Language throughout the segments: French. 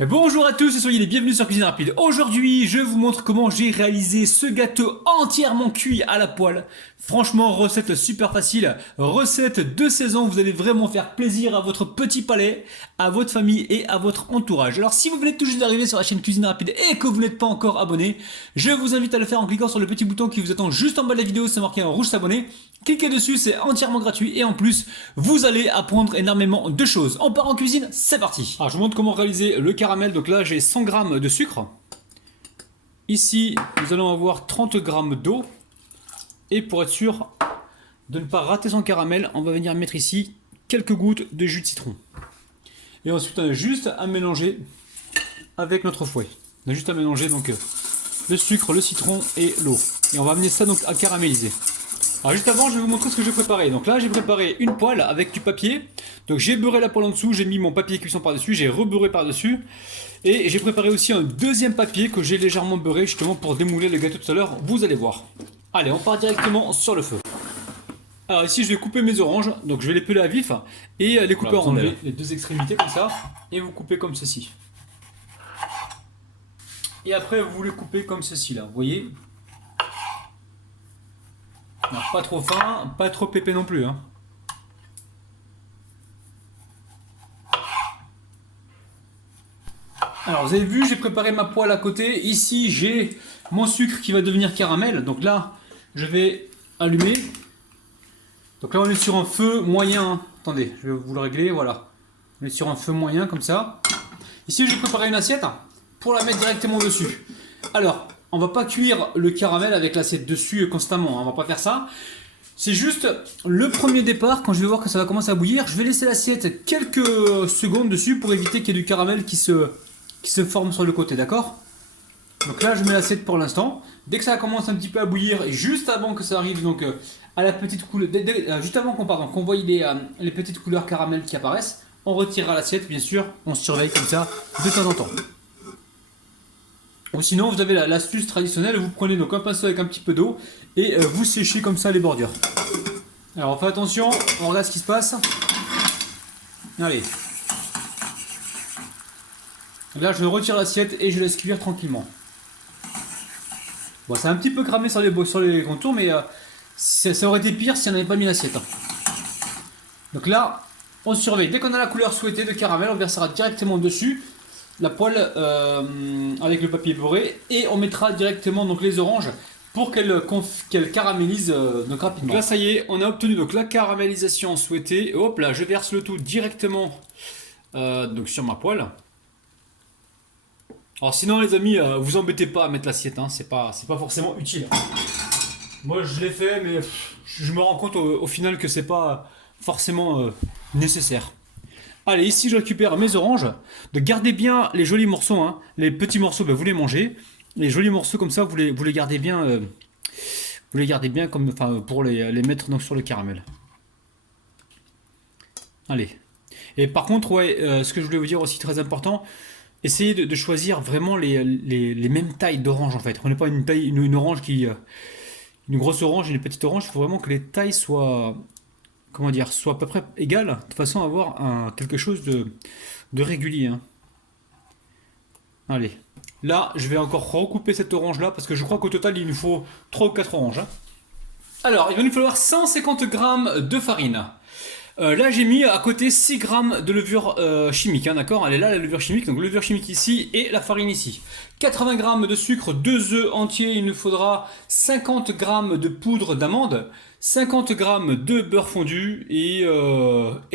Et bonjour à tous et soyez les bienvenus sur Cuisine Rapide. Aujourd'hui, je vous montre comment j'ai réalisé ce gâteau entièrement cuit à la poêle. Franchement, recette super facile, recette de saison, vous allez vraiment faire plaisir à votre petit palais, à votre famille et à votre entourage. Alors si vous venez tout juste d'arriver sur la chaîne Cuisine Rapide et que vous n'êtes pas encore abonné, je vous invite à le faire en cliquant sur le petit bouton qui vous attend juste en bas de la vidéo, c'est marqué en rouge s'abonner. Cliquez dessus, c'est entièrement gratuit et en plus, vous allez apprendre énormément de choses. On part en cuisine, c'est parti. Alors je vous montre comment réaliser le caramel. Donc là, j'ai 100 g de sucre. Ici, nous allons avoir 30 g d'eau. Et pour être sûr de ne pas rater son caramel, on va venir mettre ici quelques gouttes de jus de citron. Et ensuite, on a juste à mélanger avec notre fouet. On a juste à mélanger donc le sucre, le citron et l'eau. Et on va amener ça donc à caraméliser. Alors juste avant, je vais vous montrer ce que j'ai préparé. Donc là, j'ai préparé une poêle avec du papier. Donc j'ai beurré la poêle en dessous, j'ai mis mon papier cuisson par-dessus, j'ai rebeurré par-dessus. Et j'ai préparé aussi un deuxième papier que j'ai légèrement beurré justement pour démouler le gâteau tout à l'heure. Vous allez voir. Allez, on part directement sur le feu. Alors ici, je vais couper mes oranges. Donc je vais les peler à vif et les couper en rondelles. Les deux extrémités comme ça. Et vous coupez comme ceci. Et après, vous les coupez comme ceci là. Vous voyez ? Non, pas trop fin, pas trop épais non plus. Alors vous avez vu, j'ai préparé ma poêle à côté. Ici, j'ai mon sucre qui va devenir caramel. Donc là, je vais allumer. Donc là, on est sur un feu moyen. Attendez, je vais vous le régler, voilà. On est sur un feu moyen comme ça. Ici, j'ai préparé une assiette pour la mettre directement dessus. Alors, on va pas cuire le caramel avec l'assiette dessus constamment, on va pas faire ça. C'est juste le premier départ, quand je vais voir que ça va commencer à bouillir, je vais laisser l'assiette quelques secondes dessus pour éviter qu'il y ait du caramel qui se forme sur le côté, d'accord? Donc là, je mets l'assiette pour l'instant. Dès que ça commence un petit peu à bouillir, et juste avant que ça arrive donc à la petite couleur, juste avant qu'on voie les petites couleurs caramel qui apparaissent, on retirera l'assiette, bien sûr, on surveille comme ça de temps en temps. Ou sinon, vous avez l'astuce traditionnelle, vous prenez donc un pinceau avec un petit peu d'eau et vous séchez comme ça les bordures. Alors on fait attention, on regarde ce qui se passe. Allez. Là, je retire l'assiette et je laisse cuire tranquillement. Bon, c'est un petit peu cramé sur les contours, mais ça aurait été pire si on n'avait pas mis l'assiette. Donc là, on surveille. Dès qu'on a la couleur souhaitée de caramel, on versera directement dessus la poêle avec le papier beurré et on mettra directement donc les oranges pour qu'elles caramélisent donc rapidement. Donc là ça y est, on a obtenu donc la caramélisation souhaitée. Et hop là, je verse le tout directement donc sur ma poêle. Alors sinon les amis, vous embêtez pas à mettre l'assiette, c'est pas forcément utile. Moi je l'ai fait, mais je me rends compte au final que c'est pas forcément nécessaire. Allez, ici je récupère mes oranges. Donc gardez bien les jolis morceaux, les petits morceaux, vous les mangez. Les jolis morceaux comme ça, vous les gardez bien, comme, pour les mettre donc sur le caramel. Allez. Et par contre, ce que je voulais vous dire aussi très important, essayez de choisir vraiment les mêmes tailles d'orange en fait. Prenez pas une orange une grosse orange et une petite orange. Il faut vraiment que les tailles soient soit à peu près égal, de façon à avoir quelque chose de régulier. Allez, là, je vais encore recouper cette orange-là, parce que je crois qu'au total, il nous faut 3 ou 4 oranges. Alors, il va nous falloir 150 g de farine. Là, j'ai mis à côté 6 g de levure chimique, d'accord? Elle est là, la levure chimique, donc levure chimique ici et la farine ici. 80 g de sucre, 2 œufs entiers, il nous faudra 50 g de poudre d'amande, 50 g de beurre fondu et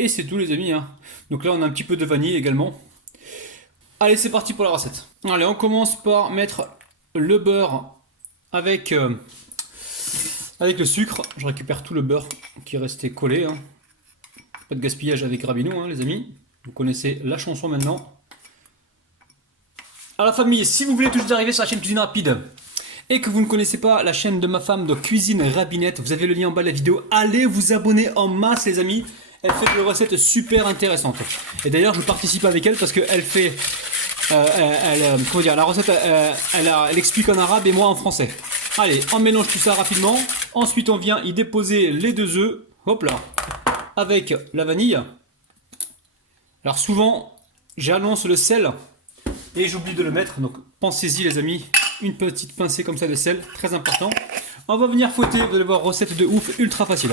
c'est tout les amis. Donc là, on a un petit peu de vanille également. Allez, c'est parti pour la recette. Allez, on commence par mettre le beurre avec le sucre. Je récupère tout le beurre qui est resté collé. Pas de gaspillage avec Rabinou, les amis. Vous connaissez la chanson maintenant. Alors la famille, si vous voulez toujours arriver sur la chaîne Cuisine Rapide et que vous ne connaissez pas la chaîne de ma femme de Cuisine Rabinette, vous avez le lien en bas de la vidéo. Allez vous abonner en masse les amis. Elle fait des recettes super intéressantes. Et d'ailleurs, je participe avec elle parce qu'elle fait... la recette, elle explique en arabe et moi en français. Allez, on mélange tout ça rapidement. Ensuite, on vient y déposer les 2 œufs. Hop là. Avec la vanille. Alors souvent, j'annonce le sel Et j'oublie de le mettre, donc pensez-y les amis, une petite pincée comme ça de sel, très important. On va venir fouetter, vous allez voir, recette de ouf, ultra facile.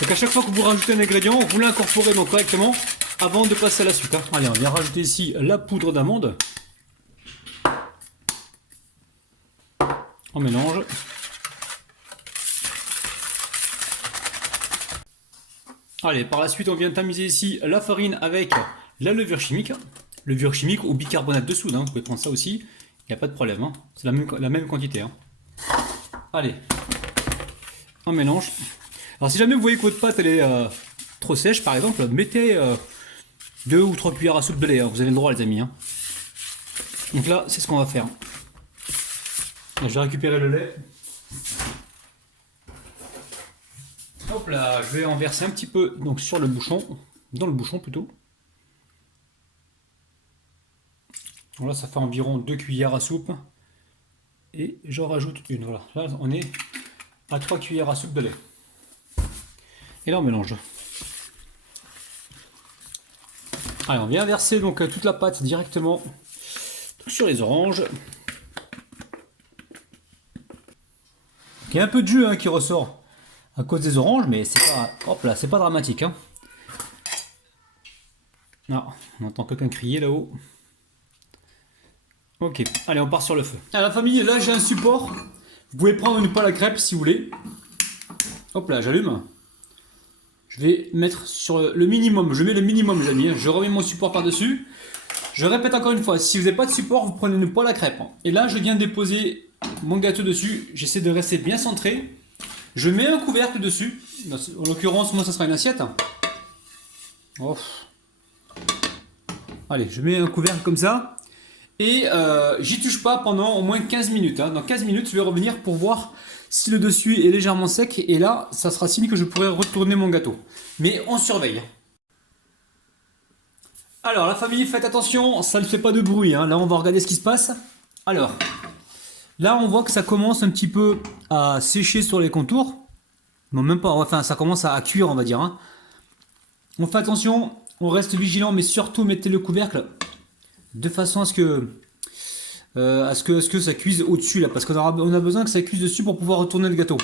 Donc à chaque fois que vous rajoutez un ingrédient, vous l'incorporez donc correctement avant de passer à la suite. Allez, on vient rajouter ici la poudre d'amande. On mélange. Allez, par la suite, on vient tamiser ici la farine avec la levure chimique. Levure chimique ou bicarbonate de soude, hein. Vous pouvez prendre ça aussi, il n'y a pas de problème. Hein. C'est la même quantité. Hein. Allez, on mélange. Alors si jamais vous voyez que votre pâte elle est trop sèche, par exemple, mettez 2 ou 3 cuillères à soupe de lait. Hein. Vous avez le droit les amis. Hein. Donc là, c'est ce qu'on va faire. Là, je vais récupérer le lait. Hop là, je vais en verser un petit peu donc, sur le bouchon, dans le bouchon plutôt. Donc là, ça fait environ 2 cuillères à soupe. Et j'en rajoute une. Voilà, là, on est à 3 cuillères à soupe de lait. Et là, on mélange. Allez, on vient verser donc toute la pâte directement sur les oranges. Il y a un peu de jus hein, qui ressort à cause des oranges, mais c'est pas, hop là, c'est pas dramatique. Hein. Ah, on entend quelqu'un crier là-haut. Ok, allez, on part sur le feu. À la famille, là j'ai un support. Vous pouvez prendre une poêle à crêpes si vous voulez. Hop là, j'allume. Je vais mettre sur le minimum. Je mets le minimum, les amis. Je remets mon support par-dessus. Je répète encore une fois, si vous n'avez pas de support, vous prenez une poêle à crêpes. Et là, je viens de déposer mon gâteau dessus. J'essaie de rester bien centré. Je mets un couvercle dessus. En l'occurrence, moi, ça sera une assiette. Oh. Allez, je mets un couvercle comme ça. Et j'y touche pas pendant au moins 15 minutes. Hein. Dans 15 minutes, je vais revenir pour voir si le dessus est légèrement sec. Et là, ça sera signe que je pourrai retourner mon gâteau. Mais on surveille. Alors, la famille, faites attention, ça ne fait pas de bruit. Hein. Là, on va regarder ce qui se passe. Alors, là, on voit que ça commence un petit peu à sécher sur les contours. Non, même pas. Enfin, ça commence à cuire, on va dire. Hein. On fait attention, on reste vigilant, mais surtout, mettez le couvercle de façon à ce que ça cuise au-dessus, là. Parce qu'on a besoin que ça cuise dessus pour pouvoir retourner le gâteau.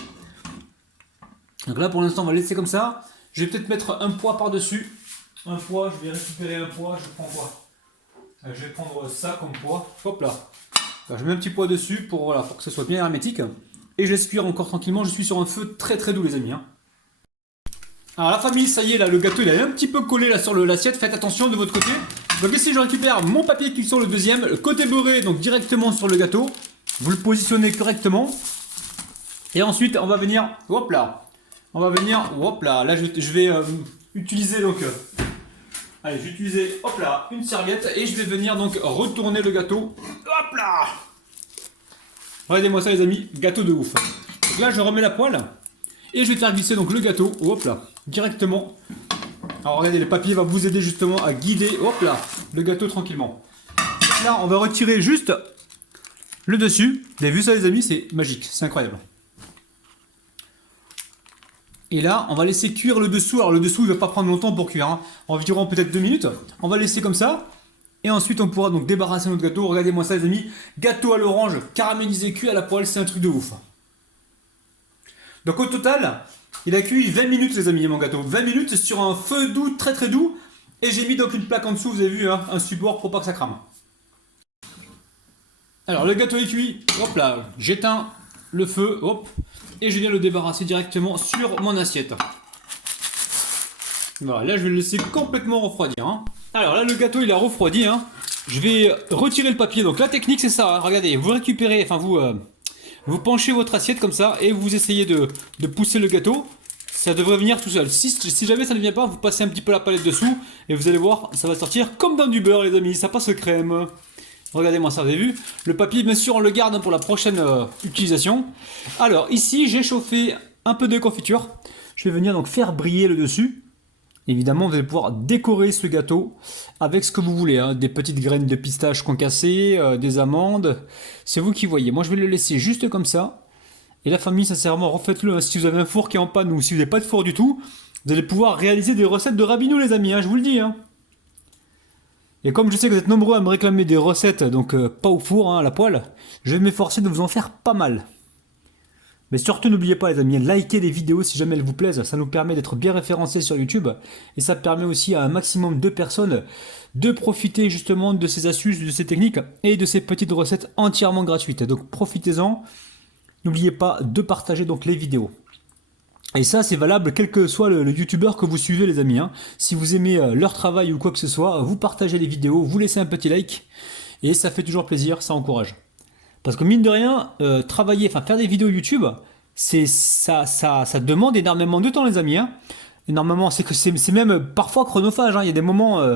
Donc là, pour l'instant, on va laisser comme ça. Je vais peut-être mettre un poids par-dessus. Un poids, je vais récupérer un poids, je prends quoi? Je vais prendre ça comme poids, hop là. Alors, je mets un petit poids dessus pour, voilà, pour que ce soit bien hermétique. Et je laisse cuire encore tranquillement, je suis sur un feu très très doux les amis. Hein. Alors la famille, ça y est, là, le gâteau il est un petit peu collé là sur l'assiette, faites attention de votre côté. Donc ici je récupère mon papier cuisson le deuxième, le côté beurré donc directement sur le gâteau. Vous le positionnez correctement. Et ensuite on va venir, hop là. On va venir, hop là, là je vais utiliser donc... allez, je vais utiliser, hop là, une serviette et je vais venir donc retourner le gâteau. Hop là! Regardez-moi ça les amis, gâteau de ouf. Donc là je remets la poêle et je vais faire glisser donc le gâteau, hop là, directement. Alors regardez, le papier va vous aider justement à guider, hop là, le gâteau tranquillement. Donc là on va retirer juste le dessus. Vous avez vu ça les amis, c'est magique, c'est incroyable. Et là, on va laisser cuire le dessous. Alors le dessous, il ne va pas prendre longtemps pour cuire. Hein. Environ peut-être 2 minutes. On va laisser comme ça. Et ensuite, on pourra donc débarrasser notre gâteau. Regardez-moi ça, les amis. Gâteau à l'orange, caramélisé, cuit à la poêle. C'est un truc de ouf. Donc au total, il a cuit 20 minutes, les amis, mon gâteau. 20 minutes sur un feu doux, très très doux. Et j'ai mis donc une plaque en dessous, vous avez vu, hein, un support pour pas que ça crame. Alors le gâteau est cuit. Hop là, j'éteins le feu. Hop. Et je viens le débarrasser directement sur mon assiette. Voilà, là je vais le laisser complètement refroidir. Hein. Alors là le gâteau il a refroidi. Hein. Je vais retirer le papier. Donc la technique c'est ça. Hein. Regardez, vous récupérez, enfin vous penchez votre assiette comme ça et vous essayez de pousser le gâteau. Ça devrait venir tout seul. Si jamais ça ne vient pas, vous passez un petit peu la palette dessous et vous allez voir, ça va sortir comme dans du beurre les amis. Ça passe crème. Regardez-moi ça, vous avez vu? Le papier, bien sûr, on le garde pour la prochaine utilisation. Alors, ici, j'ai chauffé un peu de confiture. Je vais venir donc faire briller le dessus. Évidemment, vous allez pouvoir décorer ce gâteau avec ce que vous voulez. Hein. Des petites graines de pistache concassées, des amandes. C'est vous qui voyez. Moi, je vais le laisser juste comme ça. Et la famille, sincèrement, refaites-le. Hein. Si vous avez un four qui est en panne ou si vous n'avez pas de four du tout, vous allez pouvoir réaliser des recettes de rabinou, les amis. Hein, je vous le dis. Hein. Et comme je sais que vous êtes nombreux à me réclamer des recettes, donc pas au four, hein, à la poêle, je vais m'efforcer de vous en faire pas mal. Mais surtout n'oubliez pas les amis, likez les vidéos si jamais elles vous plaisent, ça nous permet d'être bien référencés sur YouTube et ça permet aussi à un maximum de personnes de profiter justement de ces astuces, de ces techniques et de ces petites recettes entièrement gratuites. Donc profitez-en, n'oubliez pas de partager donc les vidéos. Et ça c'est valable quel que soit le youtubeur que vous suivez les amis, hein. Si vous aimez leur travail ou quoi que ce soit, vous partagez les vidéos, vous laissez un petit like et ça fait toujours plaisir, ça encourage. Parce que mine de rien, travailler, enfin faire des vidéos YouTube, ça demande énormément de temps les amis, hein. Énormément, c'est même parfois chronophage, hein. Il y a des moments,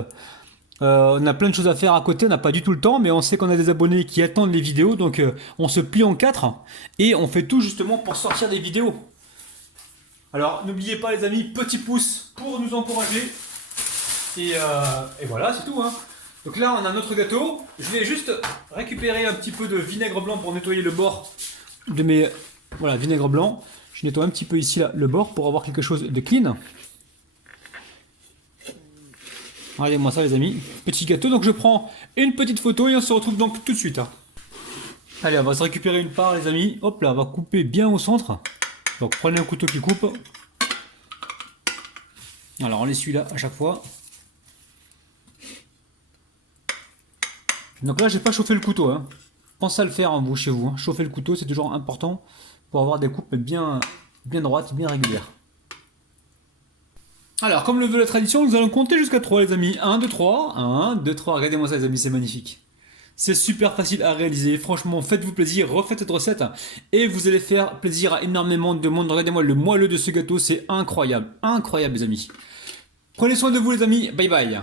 on a plein de choses à faire à côté, on n'a pas du tout le temps, mais on sait qu'on a des abonnés qui attendent les vidéos, donc on se plie en quatre et on fait tout justement pour sortir des vidéos. Alors n'oubliez pas les amis, petit pouce pour nous encourager. Et voilà, c'est tout, hein. Donc là, on a notre gâteau. Je vais juste récupérer un petit peu de vinaigre blanc pour nettoyer le bord de mes... Voilà, vinaigre blanc. Je nettoie un petit peu ici là, le bord pour avoir quelque chose de clean. Regardez-moi ça les amis. Petit gâteau. Donc je prends une petite photo et on se retrouve donc tout de suite, hein. Allez, on va se récupérer une part les amis. Hop là, on va couper bien au centre. Donc prenez un couteau qui coupe. Alors on essuie là à chaque fois. Donc là, j'ai pas chauffé le couteau, hein. Pensez à le faire, hein, vous, chez vous, hein. Chauffer le couteau, c'est toujours important pour avoir des coupes bien droites, bien régulières. Alors, comme le veut la tradition, nous allons compter jusqu'à 3, les amis. 1, 2, 3. 1, 2, 3. Regardez-moi ça, les amis, c'est magnifique. C'est super facile à réaliser. Franchement, faites-vous plaisir, refaites cette recette et vous allez faire plaisir à énormément de monde. Regardez-moi le moelleux de ce gâteau, c'est incroyable. Incroyable, les amis. Prenez soin de vous, les amis. Bye bye.